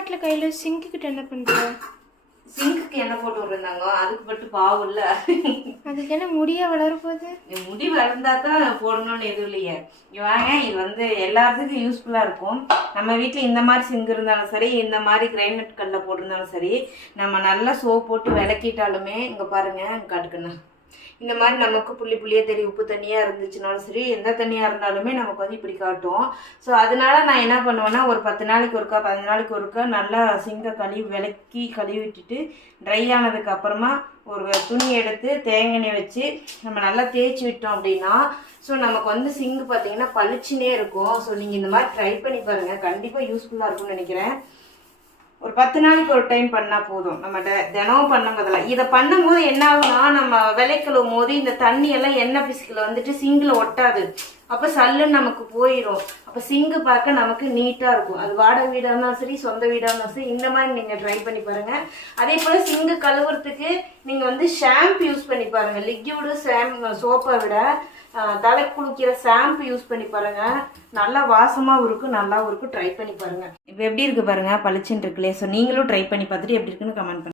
பாட்டில் கையில் சிங்க்கு கிட்ட என்ன பண்ணுற? சிங்க்குக்கு என்ன போட்டு விடுறாங்க, அதுக்கு பட்டு பாவு இல்ல. அதுக்கு என்ன முடியா வளர போகுது? முடி வளர்ந்தா தான் போடணும்னு எதுவும் இல்லையே. வாங்க, இது வந்து எல்லாத்துக்கும் யூஸ்ஃபுல்லா இருக்கும். நம்ம வீட்டில் இந்த மாதிரி சிங்க் இருந்தாலும் சரி, இந்த மாதிரி கிரைனட் கல்ல போட்டிருந்தாலும் சரி, நம்ம நல்லா சோப் போட்டு விளக்கிட்டாலுமே இங்க பாருங்க காட்டுக்கண்ணா, இந்த மாதிரி நமக்கு புள்ளி புள்ளியே தெரியும். உப்பு தண்ணியாக இருந்துச்சுனாலும் சரி, எந்த தண்ணியாக இருந்தாலுமே நமக்கு வந்து இப்படி காட்டும். ஸோ அதனால நான் என்ன பண்ணுவேன்னா, ஒரு 10 நாளைக்கு ஒருக்கா 15 நாளைக்கு ஒருக்கா நல்லா சிங்கை கழுவி விட்டுட்டு ட்ரை ஆனதுக்கு அப்புறமா ஒரு துணி எடுத்து தேங்காய் எண்ணெய் வச்சு நம்ம நல்லா தேய்ச்சி விட்டோம் அப்படின்னா, ஸோ நமக்கு வந்து சிங்கு பார்த்தீங்கன்னா பளிச்சுனே இருக்கும். ஸோ நீங்கள் இந்த மாதிரி ட்ரை பண்ணி பாருங்கள், கண்டிப்பாக யூஸ்ஃபுல்லாக இருக்கும்னு நினைக்கிறேன். ஒரு 10 நாளைக்கு ஒரு டைம் பண்ணால் போதும். நம்ம தினமும் பண்ண பதில் இதை பண்ணும்போது என்ன ஆகுனா, நம்ம விளைக்கழுவும் போது இந்த தண்ணியெல்லாம் எண்ணெய் பிசுக்கில் வந்துட்டு சிங்கில் ஒட்டாது. அப்போ சல்லுன்னு நமக்கு போயிடும். அப்போ சிங்கு பார்க்க நமக்கு நீட்டாக இருக்கும். அது வாடகை வீடாக இருந்தாலும் சரி, சொந்த வீடாக இருந்தாலும் சரி, இந்த மாதிரி நீங்கள் ட்ரை பண்ணி பாருங்கள். அதே போல் சிங்கு கழுவுறதுக்கு நீங்கள் வந்து ஷாம்பு யூஸ் பண்ணி பாருங்கள். லிக்யூடு சோப்பை விட தலை குளிக்கிற ஷாம்பு யூஸ் பண்ணி பாருங்க, நல்லா வாசமாகவும் இருக்கும், நல்லாவும் இருக்கும். ட்ரை பண்ணி பாருங்க. இப்போ எப்படி இருக்கு பாருங்க, பளிச்சுன்னு இருக்குல்லையே. ஸோ நீங்களும் ட்ரை பண்ணி பார்த்துட்டு எப்படி இருக்குன்னு கமெண்ட் பண்ணுங்க.